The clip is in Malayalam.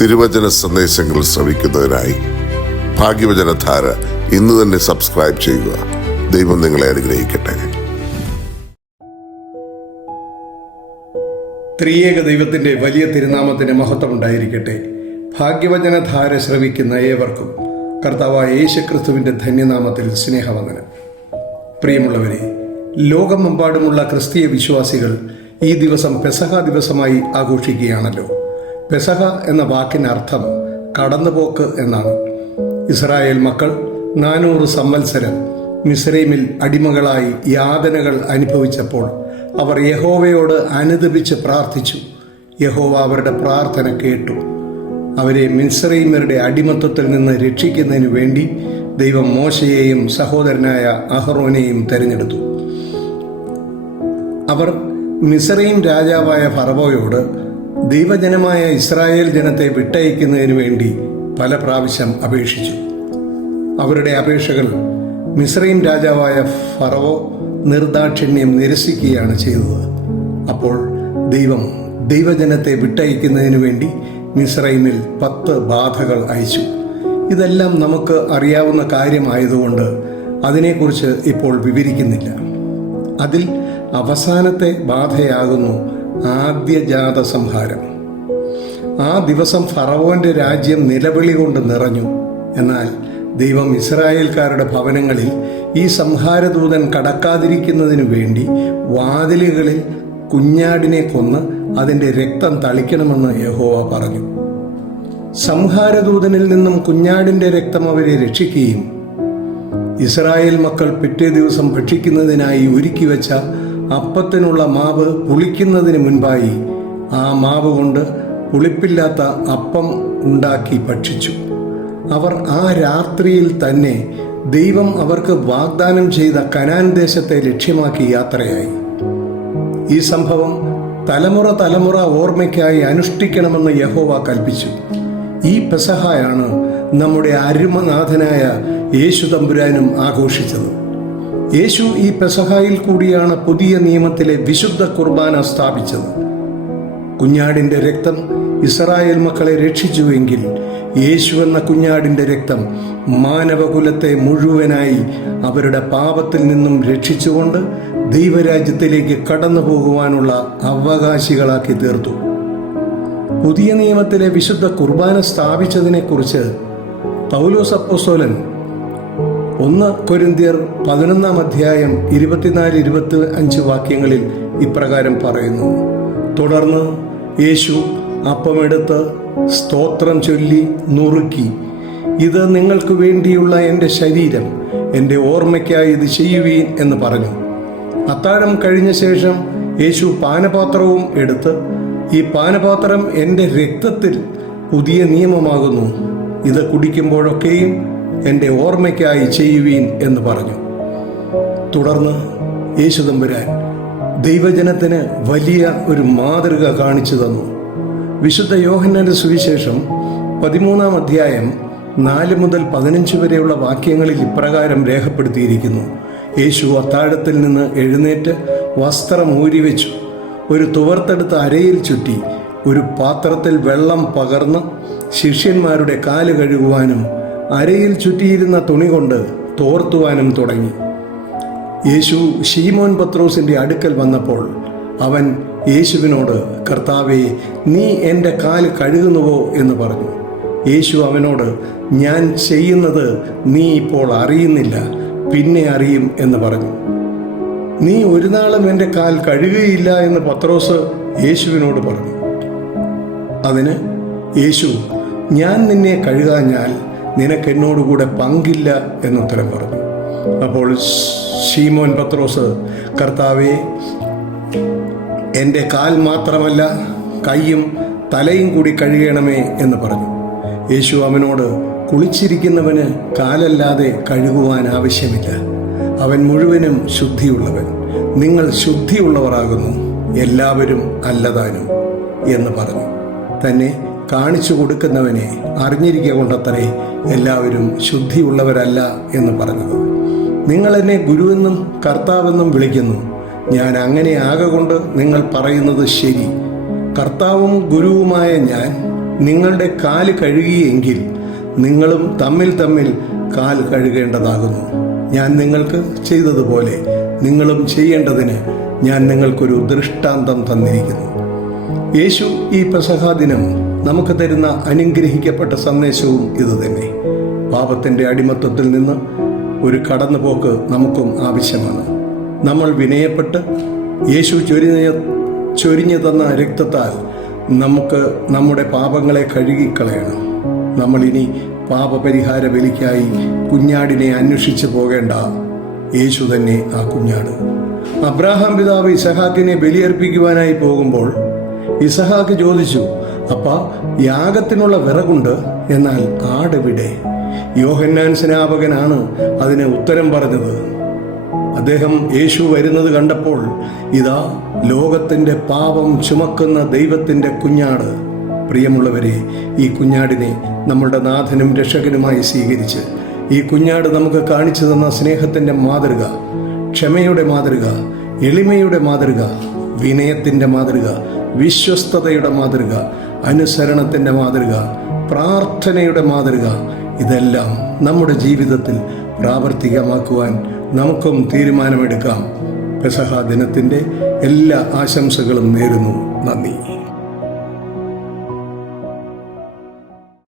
തിരുവചന സന്ദേശങ്ങൾ ശ്രവിക്കുന്നതിനായി ഭാഗ്യവചനധാര ഇന്ന് തന്നെ സബ്സ്ക്രൈബ് ചെയ്യുക. ദൈവം നിങ്ങളെ അനുഗ്രഹിക്കട്ടെ. ത്രിയേക ദൈവത്തിൻ്റെ വലിയ തിരുനാമത്തിന് മഹത്വമുണ്ടായിരിക്കട്ടെ. ഭാഗ്യവചനധാര ശ്രവിക്കുന്ന ഏവർക്കും കർത്താവായ യേശുക്രിസ്തുവിൻ്റെ ധന്യനാമത്തിൽ സ്നേഹവന്ദനം. പ്രിയമുള്ളവരെ, ലോകമെമ്പാടുമുള്ള ക്രിസ്തീയ വിശ്വാസികൾ ഈ ദിവസം പെസഹ ദിവസമായി ആഘോഷിക്കുകയാണല്ലോ. പെസഹ എന്ന വാക്കിനർത്ഥം കടന്നുപോക്ക് എന്നാണ്. ഇസ്രായേൽ മക്കൾ 400 സംവത്സരം മിസ്രൈമിൽ അടിമകളായി യാതനകൾ അനുഭവിച്ചപ്പോൾ അവർ യഹോവയോട് അനുതപിച്ച് പ്രാർത്ഥിച്ചു. യഹോവ അവരുടെ പ്രാർത്ഥന കേട്ടു. അവരെ മിസ്രൈമ്യരുടെ അടിമത്വത്തിൽ നിന്ന് രക്ഷിക്കുന്നതിന് വേണ്ടി ദൈവം മോശയെയും സഹോദരനായ അഹറോനെയും തെരഞ്ഞെടുത്തു. അവർ മിസ്രൈം രാജാവായ ഫറവോയോട് ദൈവജനമായ ഇസ്രായേൽ ജനത്തെ വിട്ടയക്കുന്നതിന് വേണ്ടി പല പ്രാവശ്യം അപേക്ഷിച്ചു. അവരുടെ അപേക്ഷകൾ മിസ്രൈം രാജാവായ ഫറവോ നിർദാക്ഷിണ്യം നിരസിക്കുകയാണ് ചെയ്തത്. അപ്പോൾ ദൈവജനത്തെ വിട്ടയക്കുന്നതിന് വേണ്ടി മിസ്രൈമിൽ 10 ബാധകൾ അയച്ചു. ഇതെല്ലാം നമുക്ക് അറിയാവുന്ന കാര്യമായതുകൊണ്ട് അതിനെക്കുറിച്ച് ഇപ്പോൾ വിവരിക്കുന്നില്ല. അതിൽ അവസാനത്തെ ബാധയാകുന്നു ആദ്യജാത സംഹാരം. ആ ദിവസം ഫറവോന്റെ രാജ്യം നിലവിളി കൊണ്ട് നിറഞ്ഞു. എന്നാൽ ദൈവം ഇസ്രായേൽക്കാരുടെ ഭവനങ്ങളിൽ ഈ സംഹാരദൂതൻ കടക്കാതിരിക്കുന്നതിനു വേണ്ടി വാതിലുകളിൽ കുഞ്ഞാടിനെ കൊന്ന് അതിൻ്റെ രക്തം തളിക്കണമെന്ന് യഹോവ പറഞ്ഞു. സംഹാരദൂതനിൽ നിന്നും കുഞ്ഞാടിൻ്റെ രക്തം അവരെ രക്ഷിക്കുകയും ഇസ്രായേൽ മക്കൾ പിറ്റേ ദിവസം ഭക്ഷിക്കുന്നതിനായി ഒരുക്കി വെച്ച അപ്പത്തിനുള്ള മാവ് പുളിക്കുന്നതിന് മുൻപായി ആ മാവ് കൊണ്ട് പുളിപ്പില്ലാത്ത അപ്പം ഉണ്ടാക്കി ഭക്ഷിച്ചു. അവർ ആ രാത്രിയിൽ തന്നെ ദൈവം അവർക്ക് വാഗ്ദാനം ചെയ്ത കനാൻ ദേശത്തെ ലക്ഷ്യമാക്കി യാത്രയായി. ഈ സംഭവം തലമുറ ഓർമ്മയ്ക്കായി അനുഷ്ഠിക്കണമെന്ന് യഹോവ കൽപ്പിച്ചു. ഈ പെസഹായാണ് നമ്മുടെ അരുമനാഥനായ യേശു തമ്പുരാനും ആഘോഷിച്ചത്. യേശു ഈ പെസഹായിൽ കൂടിയാണ് പുതിയ നിയമത്തിലെ വിശുദ്ധ കുർബാന സ്ഥാപിച്ചത്. കുഞ്ഞാടിൻ്റെ രക്തം ഇസ്രായേൽ മക്കളെ രക്ഷിച്ചുവെങ്കിൽ യേശു എന്ന കുഞ്ഞാടിൻ്റെ രക്തം മാനവകുലത്തെ മുഴുവനായി അവരുടെ പാപത്തിൽ നിന്നും രക്ഷിച്ചുകൊണ്ട് ദൈവരാജ്യത്തിലേക്ക് കടന്നു പോകുവാനുള്ള അവകാശികളാക്കി തീർത്തു. പുതിയ നിയമത്തിലെ വിശുദ്ധ കുർബാന സ്ഥാപിച്ചതിനെക്കുറിച്ച് പൗലോസ് അപ്പോസ്തലൻ 1 കൊരിന്ത്യർ 11 അധ്യായം 24-25 വാക്യങ്ങളിൽ ഇപ്രകാരം പറയുന്നു: തുടർന്ന് യേശു അപ്പമെടുത്ത് സ്തോത്രം ചൊല്ലി നുറുക്കി, ഇത് നിങ്ങൾക്ക് വേണ്ടിയുള്ള എൻ്റെ ശരീരം, എൻ്റെ ഓർമ്മയ്ക്കായി ഇത് ചെയ്യുവീൻ എന്ന് പറഞ്ഞു. അത്താഴം കഴിഞ്ഞ ശേഷം യേശു പാനപാത്രവും എടുത്ത്, ഈ പാനപാത്രം എൻ്റെ രക്തത്തിൽ പുതിയ നിയമമാകുന്നു, ഇത് കുടിക്കുമ്പോഴൊക്കെയും എൻ്റെ ഓർമ്മയ്ക്കായി ചെയ്യുവീൻ എന്ന് പറഞ്ഞു. തുടർന്ന് യേശു തമ്പുരാൻ ദൈവജനത്തിന് വലിയ ഒരു മാതൃക കാണിച്ചു തന്നു. വിശുദ്ധ യോഹന്നാന്റെ സുവിശേഷം 13 അധ്യായം 4 മുതൽ 15 വരെയുള്ള വാക്യങ്ങളിൽ ഇപ്രകാരം രേഖപ്പെടുത്തിയിരിക്കുന്നു: യേശു അത്താഴത്തിൽ നിന്ന് എഴുന്നേറ്റ് വസ്ത്രം ഊരിവെച്ചു, ഒരു തുവർത്തെടുത്ത് അരയിൽ ചുറ്റി, ഒരു പാത്രത്തിൽ വെള്ളം പകർന്ന് ശിഷ്യന്മാരുടെ കാല് കഴുകുവാനും അരയിൽ ചുറ്റിയിരുന്ന തുണി കൊണ്ട് തോർത്തുവാനും തുടങ്ങി. യേശു ശീമോൻ പത്രോസിൻ്റെ അടുക്കൽ വന്നപ്പോൾ അവൻ യേശുവിനോട്, കർത്താവേ, നീ എൻ്റെ കാല് കഴുകുന്നുവോ എന്ന് പറഞ്ഞു. യേശു അവനോട്, ഞാൻ ചെയ്യുന്നത് നീ ഇപ്പോൾ അറിയുന്നില്ല, പിന്നെ അറിയും എന്ന് പറഞ്ഞു. നീ ഒരു നാളും എൻ്റെ കാൽ കഴുകുകയില്ല എന്ന് പത്രോസ് യേശുവിനോട് പറഞ്ഞു. അതിന് യേശു, ഞാൻ നിന്നെ കഴുകാഞ്ഞാൽ നിനക്കെന്നോടുകൂടെ പങ്കില്ല എന്നുത്തരം പറഞ്ഞു. അപ്പോൾ ശീമോൻ പത്രോസ്, കർത്താവേ, എൻ്റെ കാൽ മാത്രമല്ല കൈയും തലയും കൂടി കഴുകണമേ എന്ന് പറഞ്ഞു. യേശു അവനോട്, കുളിച്ചിരിക്കുന്നവന് കാലല്ലാതെ കഴുകുവാൻ ആവശ്യമില്ല, അവൻ മുഴുവനും ശുദ്ധിയുള്ളവൻ. നിങ്ങൾ ശുദ്ധിയുള്ളവരാകുന്നു, എല്ലാവരും അല്ലതാനും എന്ന് പറഞ്ഞു. തന്നെ കാണിച്ചു കൊടുക്കുന്നവനെ അറിഞ്ഞിരിക്കുക കൊണ്ടത്രേ എല്ലാവരും ശുദ്ധിയുള്ളവരല്ല എന്ന് പറഞ്ഞത്. നിങ്ങൾ എന്നെ ഗുരുവെന്നും കർത്താവെന്നും വിളിക്കുന്നു. ഞാൻ അങ്ങനെ ആകൊണ്ട് നിങ്ങൾ പറയുന്നത് ശരി. കർത്താവും ഗുരുവുമായ ഞാൻ നിങ്ങളുടെ കാല് കഴുകിയെങ്കിൽ നിങ്ങളും തമ്മിൽ തമ്മിൽ കാൽ കഴുകേണ്ടതാകുന്നു. ഞാൻ നിങ്ങൾക്ക് ചെയ്തതുപോലെ നിങ്ങളും ചെയ്യേണ്ടതിന് ഞാൻ നിങ്ങൾക്കൊരു ദൃഷ്ടാന്തം തന്നിരിക്കുന്നു. യേശു ഈ പെസഹാ ദിനം നമുക്ക് തരുന്ന അനുഗ്രഹിക്കപ്പെട്ട സന്ദേശവും ഇതുതന്നെ. പാപത്തിൻ്റെ അടിമത്വത്തിൽ നിന്ന് ഒരു കടന്നുപോക്ക് നമുക്കും ആവശ്യമാണ്. നമ്മൾ വിനയപ്പെട്ട് യേശു ചൊരിഞ്ഞു തന്ന രക്തത്താൽ നമുക്ക് നമ്മുടെ പാപങ്ങളെ കഴുകിക്കളയണം. നമ്മളിനി പാപപരിഹാര ബലിക്കായി കുഞ്ഞാടിനെ അന്വേഷിച്ചു പോകേണ്ട. യേശു തന്നെ ആ കുഞ്ഞാട്. അബ്രാഹാം പിതാവ് ഇസഹാക്കിനെ ബലിയർപ്പിക്കുവാനായി പോകുമ്പോൾ ഇസഹാക്ക് ചോദിച്ചു, അപ്പാ, യാഗത്തിനുള്ള വിറകുണ്ട്, എന്നാൽ ആടെവിടെ? യോഹന്നാൻ സ്നാപകനാണ് അതിന് ഉത്തരം പറഞ്ഞത്. അദ്ദേഹം യേശു വരുന്നത് കണ്ടപ്പോൾ, ഇതാ ലോകത്തിൻ്റെ പാപം ചുമക്കുന്ന ദൈവത്തിൻ്റെ കുഞ്ഞാട്. പ്രിയമുള്ളവരെ, ഈ കുഞ്ഞാടിനെ നമ്മളുടെ നാഥനും രക്ഷകനുമായി സ്വീകരിച്ച് ഈ കുഞ്ഞാട് നമുക്ക് കാണിച്ചു തന്ന സ്നേഹത്തിൻ്റെ മാതൃക, ക്ഷമയുടെ മാതൃക, എളിമയുടെ മാതൃക, വിനയത്തിൻ്റെ മാതൃക, വിശ്വസ്തതയുടെ മാതൃക, അനുസരണത്തിൻ്റെ മാതൃക, പ്രാർത്ഥനയുടെ മാതൃക, ഇതെല്ലാം നമ്മുടെ ജീവിതത്തിൽ പ്രാവർത്തികമാക്കുവാൻ നമുക്കും തീരുമാനമെടുക്കാം. പെസഹാ ദിനത്തിൻ്റെ എല്ലാ ആശംസകളും നേരുന്നു. നന്ദി.